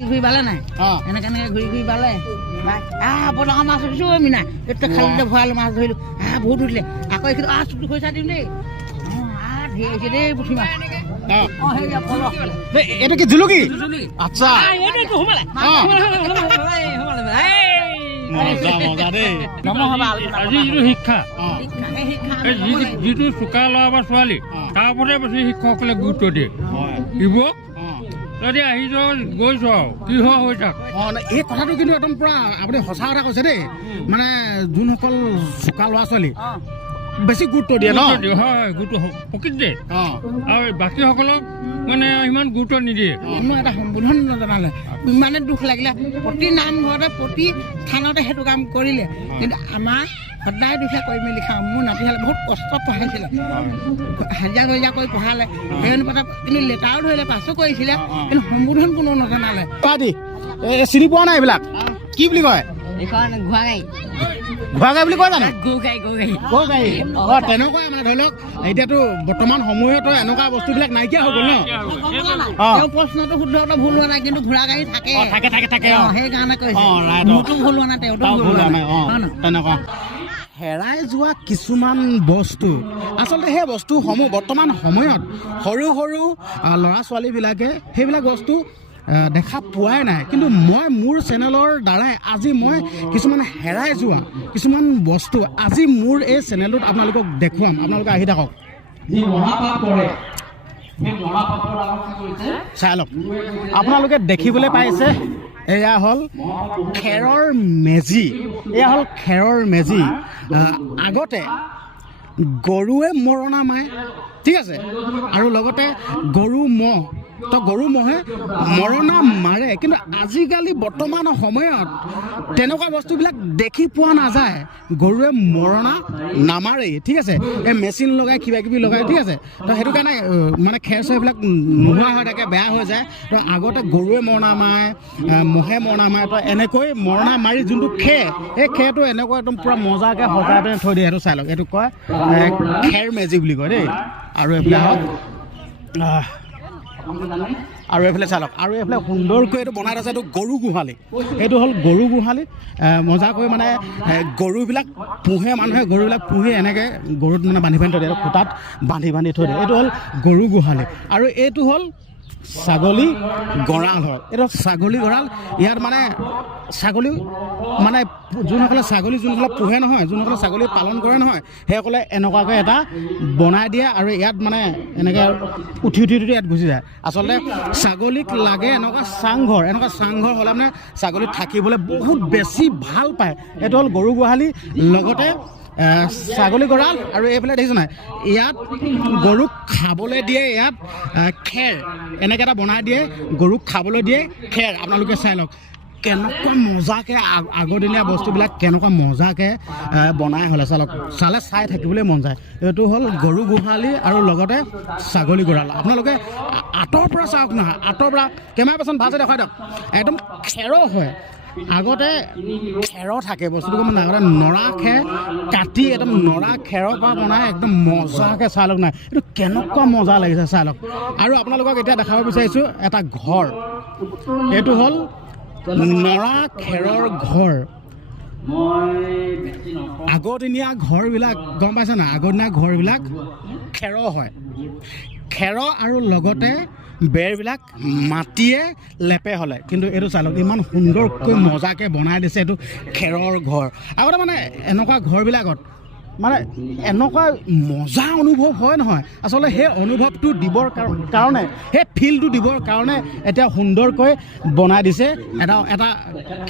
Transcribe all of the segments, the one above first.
ঘুৰি বালে নাই এনেকে এনেকে ঘূৰি ঘূৰি বালে বৰ ডাঙৰ মাছ ধৰিছো মিনা এতিয়া খালিতে ভৰালো মাছ ধৰিলো বহুত উঠিলে আকৌ এইখিনি চুটি খৰিচা দিম দেই ধেৰ হৈছে দেই পুঠি মাছ এইটো কি জুলুকি আচ্ছা মজা দেই আজি যিটো শিক্ষা যিটো চোকা ল'ৰা বা ছোৱালী তাৰ ওপৰতে বেছি শিক্ষকসকলে গুৰুত্ব দিয়ে শিৱক যদি আহি গৈছ কি হোৱা হৈ থাক এই কথাটো কিন্তু একদম পুৰা আপুনি সঁচা কথা কৈছে দেই মানে যোনসকল চোকা ল'ৰা ছোৱালী বেছি গুৰুত্ব দিয়ে ন হয় গুৰুত্ব প্ৰকৃত দিয়ে আৰু বাকীসকলক মানে ইমান গুৰুত্ব নিদিয়ে কোনো এটা সম্বোধন নজনালে ইমানে দুখ লাগিলে প্ৰতি নামঘৰতে প্ৰতি স্থানতে সেইটো কাম কৰিলে কিন্তু আমাৰ সদায় দুখীয়া কৰি মেলি খাওঁ মোৰ নাতিহালে বহুত কষ্ট পঢ়াইছিলে হাজিৰা গজিৰা কৰি পঢ়ালে সেই অনুপাতে কিন্তু লেটাৰো ধৰিলে পাছো কৰিছিলে কিন্তু সম্বোধন কোনো নজনালে চিনি পোৱা নাই এইবিলাক কি বুলি কয় ঘোঁৰা গাই বুলি কয় জানো গৰু গাড়ী তেনেকুৱাই মানে ধৰি লওক এতিয়াতো বৰ্তমান সময়তো এনেকুৱা বস্তুবিলাক নাইকিয়া হৈ গ'ল ন প্ৰশ্নটো শুদ্ধ ভুল হোৱা নাই কিন্তু ঘোঁৰা গাড়ী থাকে সেইকাৰণে কৈছে মোৰতো ভুল হোৱা নাই তেওঁতো ভুল হোৱা নাই তেনেকুৱা হেৰাই যোৱা কিছুমান বস্তু আচলতে সেই বস্তুসমূহ বৰ্তমান সময়ত সৰু সৰু ল'ৰা ছোৱালীবিলাকে সেইবিলাক বস্তু দেখা পোৱাই নাই কিন্তু মই মোৰ চেনেলৰ দ্বাৰাই আজি মই কিছুমান হেৰাই যোৱা কিছুমান বস্তু আজি মোৰ এই চেনেলটোত আপোনালোকক দেখুৱাম আপোনালোকে আহি থাকক চাই লওক আপোনালোকে দেখিবলৈ পাইছে এয়া হ'ল খেৰৰ মেজি আগতে গৰুৱে মৰণা মাৰে ঠিক আছে আৰু লগতে গৰু মহে মৰণা মাৰে কিন্তু আজিকালি বৰ্তমান সময়ত তেনেকুৱা বস্তুবিলাক দেখি পোৱা নাযায় গৰুৱে মৰণা নামাৰেই ঠিক আছে এই মেচিন লগাই কিবা কিবি লগাই ঠিক আছে তো সেইটো কাৰণে মানে খেৰ চেৰবিলাক নোহোৱা হৈ থাকে বেয়া হৈ যায় তো আগতে গৰুৱে মৰণা মাৰে মহে মৰণা মাৰে তো এনেকৈ মৰণা মাৰি যোনটো এই খেৰটো এনেকুৱা একদম পূৰা মজাকৈ সজাই পিনে থৈ দিয়ে সেইটো চাই লওক এইটো কয় খেৰ মেজি বুলি কয় দেই আৰু এইবিলাক আৰু এইফালে চালক আৰু এইফালে সুন্দৰকৈ এইটো বনাই থৈছে এইটো গৰু গোহালি এইটো হ'ল গৰু গোহালি মজাকৈ মানে গৰুবিলাক মানুহে গৰুবিলাক পুহি এনেকৈ গৰুত মানে বান্ধি থৈ দিয়ে খুটাত বান্ধি থৈ দিয়ে এইটো হ'ল গৰু গোহালি আৰু এইটো হ'ল ছাগলী গঁৰাল হয় এইটো ছাগলী গঁৰাল ইয়াত মানে ছাগলী মানে যোনসকলে পোহে নহয় যোনসকলে ছাগলী পালন কৰে নহয় সেইসকলে এনেকুৱাকৈ এটা বনাই দিয়ে আৰু ইয়াত মানে এনেকৈ উঠি ইয়াত গুচি যায় আচলতে ছাগলীক লাগে এনেকুৱা চাংঘৰ হ'লে মানে ছাগলী থাকিবলৈ বহুত বেছি ভাল পায় এইটো হ'ল গৰু গোহালি লগতে ছাগলী গঁৰাল আৰু এইফালে দেখিছে নাই ইয়াত গৰুক খাবলৈ দিয়ে ইয়াত খেৰ এনেকৈ এটা বনাই দিয়ে গৰুক খাবলৈ দিয়ে খেৰ আপোনালোকে চাই লওক কেনেকুৱা মজাকৈ আগৰদিনীয়া বস্তুবিলাক কেনেকুৱা মজাকৈ বনাই হ'লে চাই থাকিবলৈ মন যায় এইটো হ'ল গৰু গোহালি আৰু লগতে ছাগলী গঁৰাল আপোনালোকে আঁতৰ পৰা চাওক নহয় আঁতৰ পৰা কেমেৰা পাৰ্চন ভালকৈ দেখুৱাই দিয়ক একদম খেৰৰ হয় আগতে খেৰৰ থাকে বস্তুটো মানে আগতে নৰা খেৰ কাটি একদম নৰা খেৰৰ পৰা বনাই একদম মজাকৈ চাই লওক নাই এইটো কেনেকুৱা মজা লাগিছে চাই লওক আৰু আপোনালোকক এতিয়া দেখাব বিচাৰিছোঁ এটা ঘৰ এইটো হ'ল নৰা খেৰৰ ঘৰ আগৰদিনীয়া ঘৰবিলাক গম পাইছে না আগৰদিনীয়া ঘৰবিলাক খেৰৰ হয় খেৰ আৰু লগতে বেৰবিলাক মাটিয়ে লেপে হ'লে কিন্তু এইটো চাই লওক ইমান সুন্দৰকৈ মজাকৈ বনাই দিছে এইটো খেৰৰ ঘৰ আগতে মানে এনেকুৱা ঘৰবিলাকত মানে এনেকুৱা মজা অনুভৱ হয় নহয় আচলতে সেই অনুভৱটো দিবৰ কাৰণে সেই ফিলটো দিবৰ কাৰণে এতিয়া সুন্দৰকৈ বনাই দিছে এটা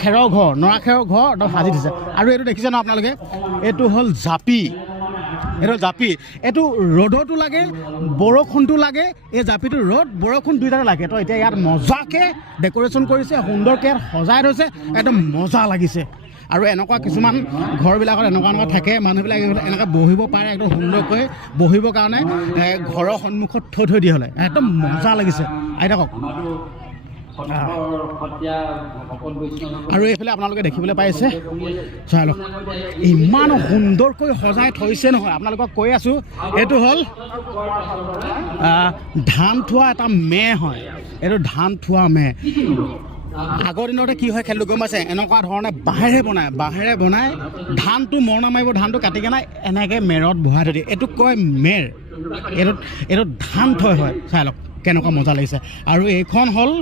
খেৰৰ ঘৰ নৰা খেৰৰ ঘৰ একদম সাজি দিছে আৰু এইটো দেখিছে ন আপোনালোকে এইটো হ'ল জাপি এইটো ৰ'দতো লাগে বৰষুণটো লাগে এই জাপিটো ৰ'দ বৰষুণ দুইটাতে লাগে তো এতিয়া ইয়াত মজাকৈ ডেক'ৰেশ্যন কৰিছে সুন্দৰকৈ সজাই থৈছে একদম মজা লাগিছে আৰু এনেকুৱা কিছুমান ঘৰবিলাকত এনেকুৱা থাকে মানুহবিলাক এনেকৈ বহিব পাৰে একদম সুন্দৰকৈ বহিবৰ কাৰণে ঘৰৰ সন্মুখত থৈ দিয়া হ'লে একদম মজা লাগিছে আহি থাকক আৰু এইফালে আপোনালোকে দেখিবলৈ পাইছে চাই লওক ইমান সুন্দৰকৈ সজাই থৈছে নহয় আপোনালোকক কৈ আছোঁ এইটো হ'ল ধান থোৱা এটা মে হয় এইটো ধান থোৱা মে আগৰ দিনতে কি হয় খেলটো গম পাইছে এনেকুৱা ধৰণে বাঁহেৰে বনাই ধানটো মৰণা মাৰিব ধানটো কাটি কেনে এনেকৈ মেৰত বহাই থৈ দিয়ে এইটোক কয় মেৰ এইটোত ধান থৈ হয় চাই লওক কেনেকুৱা মজা লাগিছে আৰু এইখন হ'ল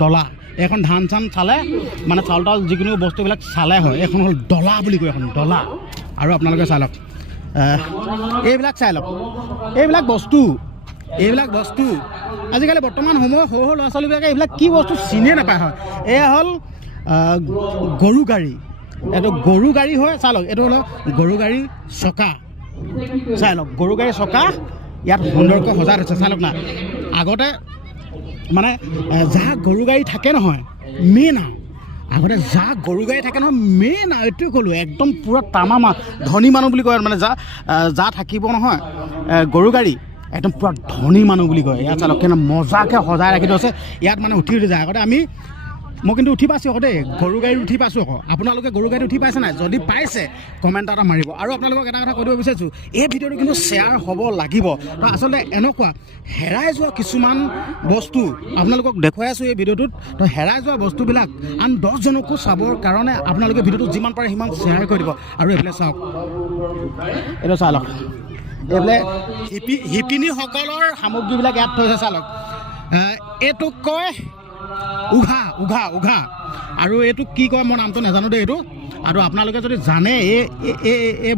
ডলা এইখন ধান চান চালে মানে চাউল তাউল যিকোনো বস্তুবিলাক চালে হয় এইখন হ'ল ডলা বুলি কয় এখন ডলা আৰু আপোনালোকে চাই লওক এইবিলাক চাই লওক এইবিলাক বস্তু আজিকালি বৰ্তমান সময়ত সৰু সৰু ল'ৰা ছোৱালীবিলাকে এইবিলাক কি বস্তু চিনিয়ে নাপায় হয় এয়া হ'ল গৰু গাড়ী এইটো গৰু গাড়ী হয় চাই লওক এইটো হ'ল গৰু গাড়ীৰ চকা চাই লওক গৰু গাড়ীৰ চকা ইয়াত সুন্দৰকৈ সজাই থৈছে চাই লওক না আগতে মানে যাৰ গৰু গাড়ী থাকে নহয় মেইন আৰু আগতে যাৰ গৰু গাড়ী থাকে নহয় মেইন আৰু এইটোৱে ক'লোঁ একদম পূৰা তামামা ধনী মানুহ বুলি কয় মানে যা থাকিব নহয় গৰু গাড়ী একদম পূৰা ধনী মানুহ বুলি কয় ইয়াত চালক কেনে মজাকৈ সজাই ৰাখি থৈছে ইয়াত মানে উঠি যায় আগতে মই কিন্তু উঠি পাইছোঁ আকৌ দেই গৰু গাড়ীত উঠি পাইছোঁ আকৌ আপোনালোকে গৰু গাড়ীত উঠি পাইছে নাই যদি পাইছে কমেণ্ট এটা মাৰিব আৰু আপোনালোকক এটা কথা কৈ দিব বিচাৰিছোঁ এই ভিডিঅ'টো কিন্তু শ্বেয়াৰ হ'ব লাগিব তো আচলতে এনেকুৱা হেৰাই যোৱা কিছুমান বস্তু আপোনালোকক দেখুৱাই আছোঁ এই ভিডিঅ'টোত তো হেৰাই যোৱা বস্তুবিলাক আন 10জনকো চাবৰ কাৰণে আপোনালোকে ভিডিঅ'টো যিমান পাৰে সিমান শ্বেয়াৰ কৰি দিব আৰু এইফালে চাওক এইটো চাই লওক এইফালে শিপিনীসকলৰ সামগ্ৰীবিলাক ইয়াত থৈছে চাই লওক এইটোক কয় উঘা আৰু এইটো কি কয় মই নামটো নাজানো দেই এইটো আৰু আপোনালোকে যদি জানে এই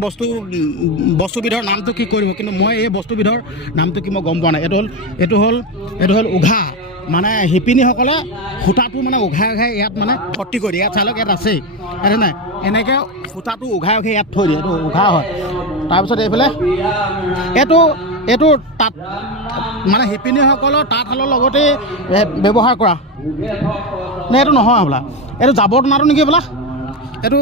বস্তুবিধৰ নামটো কি কৰিব কিন্তু মই এই বস্তুবিধৰ নামটো কি মই গম পোৱা নাই এইটো হ'ল উঘা মানে শিপিনীসকলে সূতাটো মানে উঘাই ইয়াত মানে ভৰ্তি কৰি দিয়ে ইয়াত চাই লওক ইয়াত আছেই এইটো নাই এনেকৈ সূতাটো উঘাই ইয়াত থৈ দিয়ে এইটো উঘা হয় তাৰপিছত এইফালে এইটো তাঁত মানে শিপিনীসকলৰ তাঁতশালৰ লগতে ব্যৱহাৰ কৰা নে এইটো নহয় বোলা এইটো জাবৰ টনাটো নেকি বোলা এইটো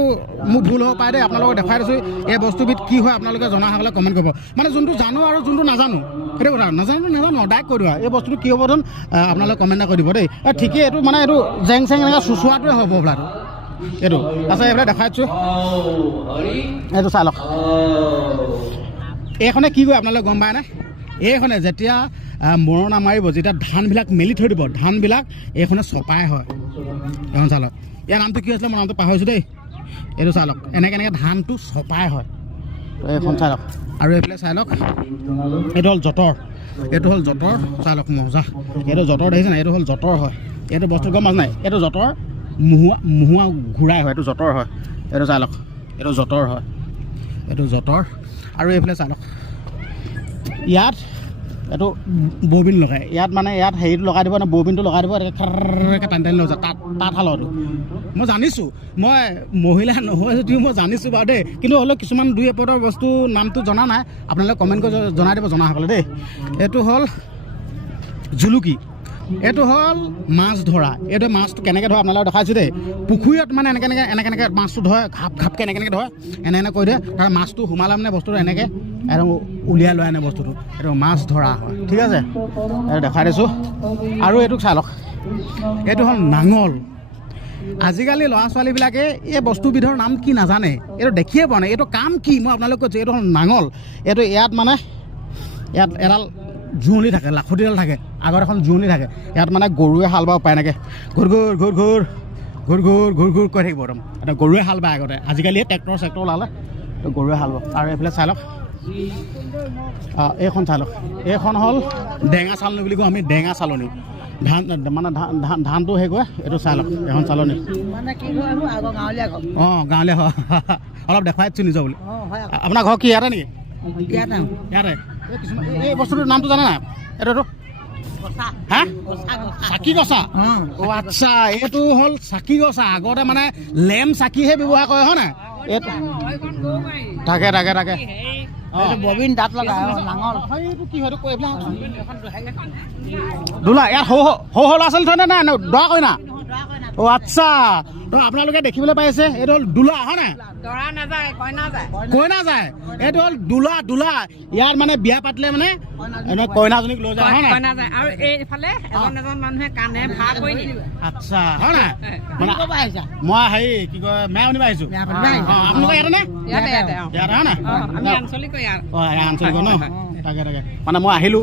মোক ভুল হ'ব পাৰে দেই আপোনালোকক দেখাই দিছোঁ এই বস্তুবিধ কি হয় আপোনালোকে জনা হ'লে কমেণ্ট কৰিব মানে যোনটো জানো আৰু যোনটো নাজানো সেইটো কথা নাজানো ডাইৰেক্ট কৈ দিবা এই বস্তুটো কি হ'ব ধৰণ আপোনালোকে কমেণ্ট কৰি দিব দেই ঠিকেই এইটো মানে এইটো জেং চেং এনেকৈ চুচুৱাটোৱে হ'ব বোলাটো এইটো তাৰপিছত এইফালে দেখাই দিছোঁ এইটো চাই লওক এইখনে কি কয় আপোনালোকে গম পায়নে এইখনে যেতিয়া মৰণা মাৰিব যেতিয়া ধানবিলাক মেলি থৈ দিব ধানবিলাক এইখনে চপাই হয় এইখন চাই লওক ইয়াৰ নামটো কি আছিলে মই নামটো পাহৰিছোঁ দেই এইটো চাই লওক এনেকৈ ধানটো চপাই হয় এইখন চাই লওক আৰু এইফালে চাই লওক এইটো হ'ল যঁতৰ চাই লওক মজা এইটো যঁতৰ দেখিছে নাই এইটো হ'ল যঁতৰ হয় এইটো বস্তু গম পাইছে নাই এইটো যঁতৰ মুহুৱা ঘূৰাই হয় এইটো যঁতৰ হয় এইটো চাই লওক এইটো যঁতৰ হয় এইটো যঁতৰ আৰু এইফালে চাই লওক ইয়াত এইটো ববিন লগাই ইয়াত মানে ইয়াত হেৰিটো লগাই দিব ববিনটো লগাই দিব এনেকৈ টানি লৈ যায় তাঁতশালতো মই জানিছোঁ মই মহিলা নহয় যদিও মই জানিছোঁ বাৰু দেই কিন্তু হ'লেও কিছুমান দুই এপদৰ বস্তু নামটো জনা নাই আপোনালোকে কমেণ্ট কৰি জনাই দিব জনাসকলে দেই এইটো হ'ল জুলুকি এইটো হ'ল মাছ ধৰা এইটো মাছটো কেনেকৈ ধৰে আপোনালোকে দেখাইছোঁ দেই পুখুৰীত মানে এনেকৈ মাছটো ধৰে ঘাপকৈ এনেকৈ ধৰে এনে কৰি দিয়ে তাৰ মাছটো সোমালে মানে বস্তুটো এনেকৈ আৰু উলিয়াই লৈ আনে বস্তুটো এইটো মাছ ধৰা হয় ঠিক আছে এইটো দেখাই দিছোঁ আৰু এইটোক চাই লওক এইটো হ'ল নাঙল আজিকালি ল'ৰা ছোৱালীবিলাকে এই বস্তুবিধৰ নাম কি নাজানে এইটো দেখিয়ে পোৱা নাই এইটো কাম কি মই আপোনালোক কৈছোঁ এইটো হ'ল নাঙল এইটো ইয়াত মানে ইয়াত এডাল জুঁৱলি থাকে লাখুটিডাল থাকে আগত এখন জুঁৱলি থাকে ইয়াত মানে গৰুৱে হাল বাব পায় এনেকৈ ঘূৰ কৰি থাকিব একদম এটা গৰুৱে হাল বায় আগতে আজিকালি ট্ৰেক্টৰ ওলালে তো গৰুৱে হাল বাব আৰু এইফালে চাই লওক এইখন চাই লওক এইখন হ'ল ডেঙা চালনী বুলি কওঁ আমি ডেঙা চালনী ধানটো হেৰি কৰে এইটো চাই লওক এখন চালনী গাঁৱলীয়া হয় অলপ দেখুৱাই দিছোঁ নিজৰ বুলি আপোনাৰ ঘৰ কি ইয়াতে নেকি ইয়াতে এই বস্তুটোৰ নামটো জানে নাই এইটো হা চাকি গছা অঁ আচ্ছা এইটো হ'ল চাকি গছা আগতে মানে লেম চাকিহে ব্যৱহাৰ কৰে হয় নাই এইটো থাকে ববিন দাঁত লগাই নাঙল এইটো কি হয় দোলা ইয়াত সৰু ল'ৰা ছোৱালী থৈ নাই দৰা কইনা অঁ আচ্ছা তো আপোনালোকে দেখিবলৈ পাইছে এইটো হ'ল দোলা হয় নাই কইনা যায় এইটো হ'ল দোলা ইয়াত মানে বিয়া পাতিলে মানে কইনাজনীক লৈ যায় হয় নাই আৰু এইফালে এজন মানুহে কাণে ভাগ কৰি দিয়ে আচ্ছা হয় নাই মানে মই হেৰি কি কয় মেৰাউনি আহিছোঁ আপোনালোকে ইয়াতে নে ইয়াতে হয় নাই আমি আঞ্চলিক আঞ্চলিক ন তাকে তাকে মানে মই আহিলোঁ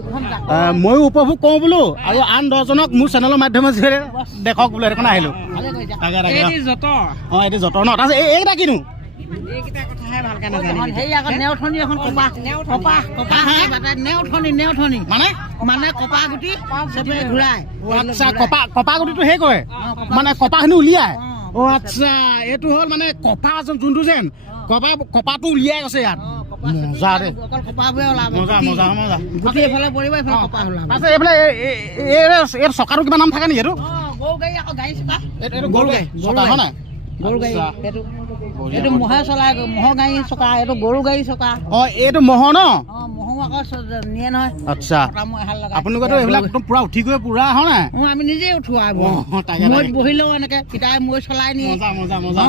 ময়ো উপভোগ কৰোঁ বোলো আৰু আন 10জনক মোৰ চেনেলৰ মাধ্যমে যিহেতু দেখক বোলো সেইকাৰণে আহিলোঁ ভালে কৰিছা তাকে তাকে এইটো যতৰ অঁ এইটো যতৰ ন তাৰপিছত এইকেইটা কিনো এইকেইটা কথাহে ভালকে নাজানো হেৰি আকৌ নেওঠনি এখন কপাহ নেওঠনি মানে কপাহ গুটি চেপে ঘূৰাই আচ্ছা কপা গুটিটো সেই কৰে মানে কপাখিনি উলিয়াই অ' আচ্ছা এইটো হ'ল মানে কপা যোনটো যেন কপাটো উলিয়াই আছে ইয়াত মজা দেই অকল কপাহবোৰে ওলাব মজা গুটি এফালে পৰিব এইফালে কপাহ ওলাব আচ্ছা এইফালে এই চকাটো কিবা নাম থাকে নেকি এইটো গৰু গাড়ী আকৌ গাড়ী চকা এইটো গৰু গাড়ী চকা হয় নাই গৰু গাড়ী এইটো মহে চলাই ম'হৰ গাড়ী চকা এইটো গৰু গাড়ী চকা অঁ এইটো ম'হ ন ম'হো আকৌ নিয়ে নহয় আচ্ছা এহাল লগাই আপোনালোকেতো এইবিলাক একদম পুৰা উঠি গৈ পুৰা হয় নাই আমি নিজে উঠোৱা তাকে মৈত বহিলেও এনেকে পিতাই মৈ চলাই নিয়ে মজা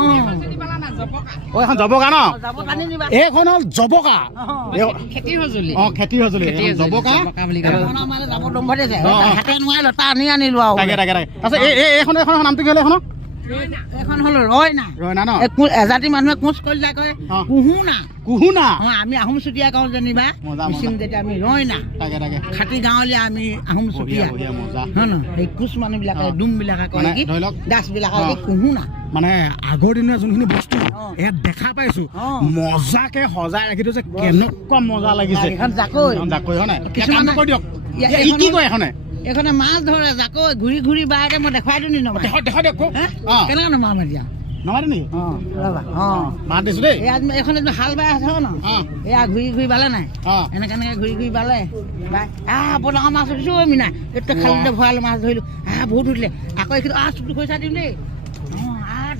অ' এখন জবকা ন যাব পানী নিবা এইখন হ'ল জবকা খেতিৰ সঁজুলি অঁ খেতিৰ সঁজুলি জবকা বুলি কয় মানে যাব দম্ভ দিছে হাতে নোৱাৰে লতা আনিলো আৰু তাকে তাৰপিছত এইখন নামটো কি হ'ল এইখনৰ এখন হ'ল ৰয়না ন এজাতি মানুহে কোচ কৰিলে কয় কুহুনা আমি আহোম চুতীয়া কওঁ যেনিবা মিচিং যেতিয়া আমি ৰয়না তাকে খাটি গাঁৱলীয়া আমি আহোম চুতীয়া মজা হয় ন সেই কোচ মানুহ বিলাকে ডুম বিলাকে কয় কি ধৰি লওক দাস বিলাকে কুহুনা মানে আগৰ দিনৰ যোনখিনি বস্তু ইয়াত দেখা পাইছো মজাকে সজাই ৰাখি থৈছে কেনেকুৱা মজা লাগিছে জাকৈ হয় নাই কিছুমানে কৈ দিয়ক কি কয় এখনে এইখনে মাছ ধৰে জাকৈ ঘূৰি বাৰে মই দেখুৱাই দিওঁ নি নমা দেখা দিয়ক কেনেকৈ নমাম এতিয়া নমাই নেকি ৰবা মাত দিছো দেই এইখনে হাল বাই আছে ন এয়া ঘূৰি বালে নাই এনেকে ঘূৰি বালে বৰ ডাঙৰ মাছ উঠিছো মিনা এতিয়া খালিতে ভৰালো মাছ ধৰিলো বহুত উঠিলে আকৌ এইখিনি চুটি খৰিচা দিম দেই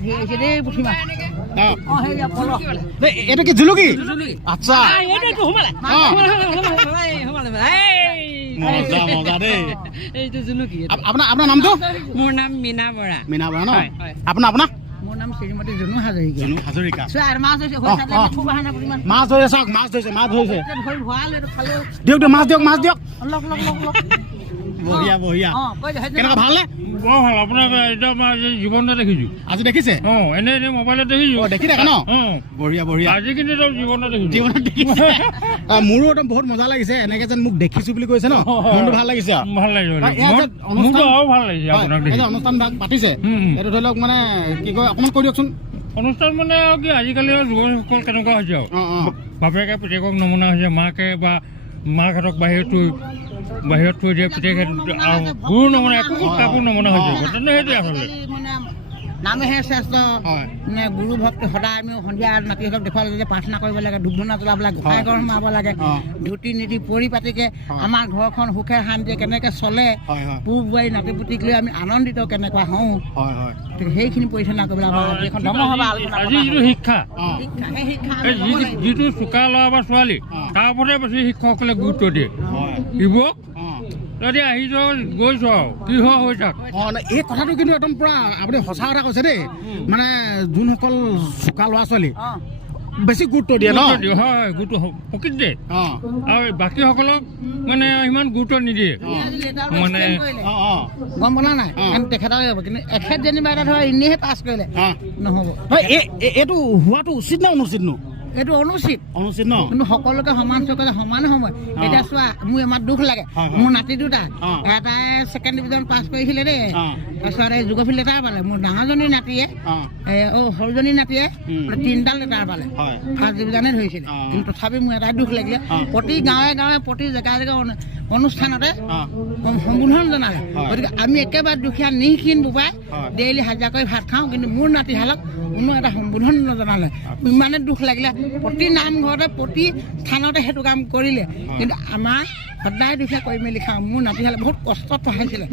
ধেৰ আহিছে দেই পুঠি মাছ এইটো কি জুলুকি আচ্ছা মজা দেই এইটো জুলুকি আপোনাৰ নামটো মোৰ নাম মীনা বৰা ন আপোনাৰ মোৰ নাম শ্ৰীমতী জুনু হাজৰিকা মাছ ধৰিছে চাওক মাছ ধৰিছে দিয়ক মাছ দিয়ক বঢ়িয়া কেনেকুৱা ভালনে বৰ ভাল আপোনাৰ এতিয়া মই আজি জীৱনতে দেখিছোঁ আজি দেখিছে এনেই মোবাইলত দেখিছোঁ দেখি থাকে ন বঢ়িয়া আজি কিন্তু জীৱনত দেখিছে মোৰো একদম বহুত মজা লাগিছে এনেকে যেন মোক দেখিছো বুলি কৈছে ন মনটো ভাল লাগিছে ভাল লাগিছে মোৰতো আৰু ভাল লাগিছে আপোনাক দেখি অনুষ্ঠান পাতিছে এইটো ধৰি লওক মানে কি কয় অকণমান কৈ দিয়কচোন অনুষ্ঠান মানে আৰু কি আজিকালি যুৱকসকল কেনেকুৱা হৈছে আৰু বাপেকে পুতেকক নমনা হৈছে মাকে বা মাকহঁতক বাহিৰত থৈ দিয়ে পুতেকে গুৰু নমনা একো কাপোৰ নমনা হৈছে সেইটোৱে আচলতে নামেহে শ্ৰেষ্ঠ মানে গুৰু ভক্তি সদায় আমি সন্ধিয়া নাতিহঁতক দেখুৱাব লাগে প্ৰাৰ্থনা কৰিব লাগে ধূপ ধূনা জ্বলাব লাগে গোসাঁই ঘৰ সোমাব লাগে ধুতি নীতি পৰিপাতিকে আমাৰ ঘৰখন সুখে শান্তিয়ে কেনেকে চলে পূব বোৱাৰী নাতি পুতিক লৈ আমি আনন্দিত কেনেকুৱা হওঁ সেইখিনি পৰিচালনা কৰিব আজি যিটো শিক্ষা যিটো চোকা ল'ৰা বা ছোৱালী তাৰ ওপৰতে বেছি শিক্ষকসকলে গুৰুত্ব দিয়ে ইবোৰক যদি আহি গৈছ আৰু কি হৈ থাক এই কথাটো কিন্তু একদম পুৰা আপুনি সঁচা কথা কৈছে দেই মানে যোনসকল চোকা ল'ৰা ছোৱালী বেছি গুৰুত্ব দিয়ে ন হয় গুৰুত্ব প্ৰকৃত দিয়ে আৰু বাকীসকলক মানে ইমান গুৰুত্ব নিদিয়ে মানে গম পোৱা নাই তেখেতক কিন্তু এখেত যেনিবা এটা ধৰা এনেহে পাছ কৰিলে নহ'ব এইটো হোৱাটো উচিত নে অনুচিত নো এইটো অনুচিত ন কিন্তু সকলোকে সমান চকুৰে সমান সময় এতিয়া চোৱা মোৰ আমাৰ দুখ লাগে মোৰ নাতি দুটা এটাই ছেকেণ্ড ডিভিজন পাছ কৰিছিলে দেই তাৰপিছত এই যোগফিল লেটাৰ পালে মোৰ ডাঙৰজনী নাতিয়ে সৰুজনী নাতিয়ে 3টা লেটাৰ পালে ফাৰ্ষ্ট ডিভিজনে ধৰিছিলে কিন্তু তথাপি মোৰ এটাই দুখ লাগিলে প্ৰতি গাঁৱে প্ৰতি জেগাই অনুষ্ঠানতে সম্বোধন জনালে গতিকে আমি একেবাৰে দুখীয়া নিশিন বোপাই ডেইলি হাজিৰা কৰি ভাত খাওঁ কিন্তু মোৰ নাতিহালক কোনো এটা সম্বোধন নজনালে ইমানে দুখ লাগিলে প্ৰতি নামঘৰতে প্ৰতি স্থানতে সেইটো কাম কৰিলে কিন্তু আমাৰ সদায় দুখীয়া কৰি মেলি খাওঁ মোৰ নাতিহালে বহুত কষ্টত পঢ়াইছিলে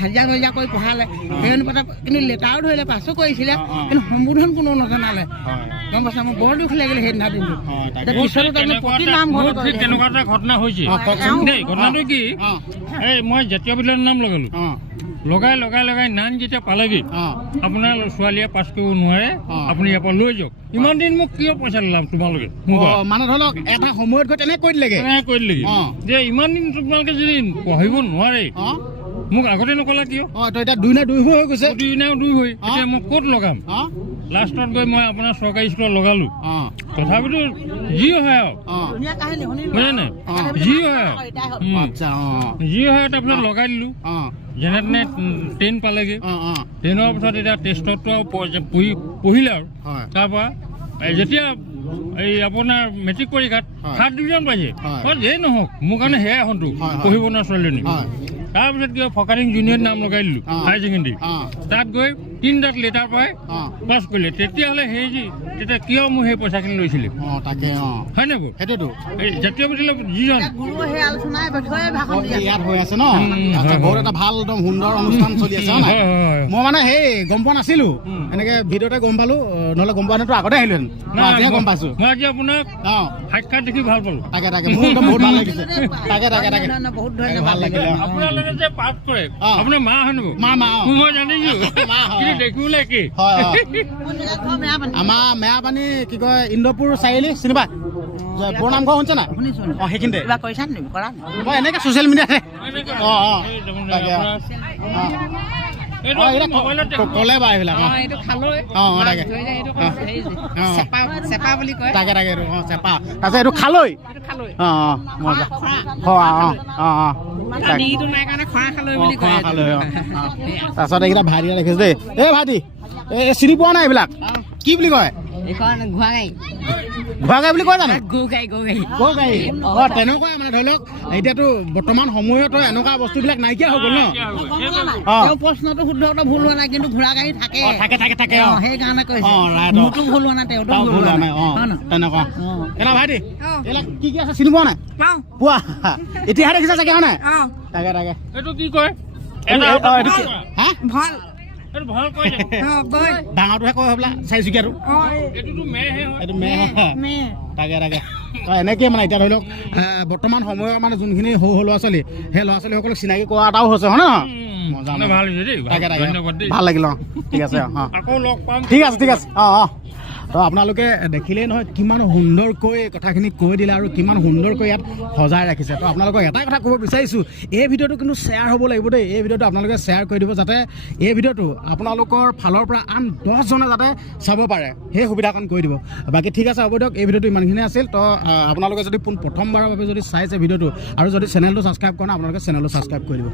হাজিৰা কৰি পঢ়ালে সেই অনুপাতে কিন্তু লেটাৰো ধৰিলে পাছো কৰিছিলে কিন্তু সম্বোধন কোনো নজনালে গম পাইছা মোৰ বৰ দুখ লাগিলে সেইদিনা দিনটো প্ৰতি নামঘৰত তেনেকুৱা এটা ঘটনা হৈছে দেই ঘটনাটো কি এই মই জাতীয় বিদ্যালয়ৰ নাম লগালো লগাই নান যেতিয়া পালেগৈ আপোনাৰ ছোৱালীয়ে পাছ কৰিব নোৱাৰে আপুনি ইয়াৰ পৰা লৈ যাওক ইমান দিন মোক কিয় পইচা দিলাম তোমালোকে মানে ধৰি লওক এটা সময়ত গৈ তেনেকৈ কৈ দিলেগৈ যে ইমান দিন তোমালোকে যদি পঢ়িব নোৱাৰে মোক আগতে নকলা কিয় এতিয়া 2 না 2 হৈ গৈছে 2 না 2 হৈ এতিয়া মই ক'ত লগাম লাষ্টত গৈ মই আপোনাৰ চৰকাৰী স্কুলত লগালো তথাপিতো যি হয় আৰু ধুনীয়া কাহিনী শুনিলো বুজিলে নাই যি হয় আচ্ছা যি হয় তাৰপিছত লগাই দিলোঁ যেনে তেনে ট্ৰেইন পালেগৈ ট্ৰেইনৰ পিছত এতিয়া টেষ্টতো আৰু পঢ়িলে আৰু তাৰপৰা যেতিয়া এই আপোনাৰ মেট্ৰিক পৰীক্ষাত 3rd ডিভিজন পাইছে যেই নহওক মোৰ কাৰণে সেয়াই সন্তোষ পঢ়িব নোৱাৰা ছোৱালীজনী তাৰপিছত কিবা ফকাৰিং জুনিয়ৰ নাম লগাই দিলোঁ হায়াৰ ছেকেণ্ডেৰী তাত গৈ 3টাত লেটাৰ পাই পাছ কৰিলে তেতিয়াহ'লে তেতিয়া কিয় মোৰ সেই পইচাখিনি লৈছিলে হয় নাই বাৰু সেইটোতো এই জাতীয় বিদ্যালয় যিজন গুৰুৱে সেই আলোচনাৰ বিষয়ে ভাষণ দি আছে ইয়াত হৈ আছে ন আচ্ছা বহুত এটা ভাল একদম সুন্দৰ অনুষ্ঠান চলি আছে হয় নাই মই মানে সেই গম পোৱা নাছিলোঁ এনেকৈ ভিডিঅ'তে গম পালোঁ নহ'লে গম পোৱা নাইতো আগতে আহিলোহেঁতেন আজিহে গম পাইছোঁ মই আজি আপোনাক সাক্ষাৎ দেখি ভাল পালোঁ তাকে মোৰ একদম বহুত ভাল লাগিছে তাকে বহুত ভাল ধন্যবাদ লাগিলে আপোনালোকে যে পাঠ কৰে আপোনাৰ মা হয় নেকি মা মই জানিছোঁ কিন্তু দেখিবলৈ একেই আমাৰ মেৰাপানী কি কয় ইন্দ্ৰপুৰ চাৰিআলি চিনি পায় বৰ নামঘৰ শুনিছে নাই শুনিছোঁ সেইখিনিতে কিবা কৰিছা নেকি কৰা মই এনেকৈ ছ'চিয়েল মিডিয়াতে তাকে ক'লে বাৰু এইবিলাক এইটো খালৈ তাকে চেপা বুলি কয় তাকে এইটো চেপা তাৰপিছত এইটো খালৈ মজা পানীটো নাই কাৰণে খৰা খালৈ বুলি কয় তাৰপিছত এইকেইটা ভাইটি দেখিছোঁ দেই এই ভাইটি এই চিনি পোৱা নাই এইবিলাক কি বুলি কয় এইখন ঘোঁৰাগাড়ী ঘোঁৰাগাড়ী বুলি কয় জানো গৰুগাড়ী গৰুগাড়ী তেনেকুৱাই মানে ধৰি লওক এতিয়াতো বৰ্তমান সময়তো এনেকুৱা বস্তুবিলাক নাইকিয়া হৈ গ'ল ন তেওঁ প্ৰশ্নটো শুদ্ধটো ভুল হোৱা নাই কিন্তু ঘোঁৰা গাড়ী থাকে থাকে সেইকাৰণে কৈছে right মোৰতো ভুল হোৱা নাই তেওঁতো ভুল হোৱা নাই তেনেকুৱা কেনা ভাইটি এইবিলাক কি আছে চিনি পোৱা নাই পাওঁ পোৱা এতিয়াহে দেখিছা চাগে হয় নাই তাকে এইটো কি কয় হা ভাল এইটো ভাল কয় গৈ ডাঙৰটোহে কয় হ'বলা চাৰিচুকীয়াটো এইটোতো মেহে হয় এইটো তাকে এনেকৈ মানে এতিয়া ধৰি লওক বৰ্তমান সময়ৰ মানে যোনখিনি সৰু ল'ৰা ছোৱালী সেই ল'ৰা ছোৱালীসকলক চিনাকি কৰা এটাও হৈছে হয় নহয় মজা ভাল হৈছে দেই তাকে ধন্যবাদ দেই ভাল লাগিল ঠিক আছে আকৌ লগ পাম ঠিক আছে তো আপোনালোকে দেখিলেই নহয় কিমান সুন্দৰকৈ কথাখিনি কৈ দিলে আৰু কিমান সুন্দৰকৈ ইয়াত সজাই ৰাখিছে তো আপোনালোকক এটাই কথা ক'ব বিচাৰিছোঁ এই ভিডিঅ'টো কিন্তু শ্বেয়াৰ হ'ব লাগিব দেই এই ভিডিঅ'টো আপোনালোকে শ্বেয়াৰ কৰি দিব যাতে এই ভিডিঅ'টো আপোনালোকৰ ফালৰ পৰা আন 10জনে যাতে চাব পাৰে সেই সুবিধাকণ কৰি দিব বাকী ঠিক আছে হ'ব দিয়ক এই ভিডিঅ'টো ইমানখিনি আছিল তো আপোনালোকে যদি প্ৰথমবাৰৰ বাবে যদি চাইছে ভিডিঅ'টো আৰু যদি চেনেলটো ছাবস্ক্ৰাইব কৰা নাই আপোনালোকে চেনেলটো ছাবস্ক্ৰাইব কৰি দিব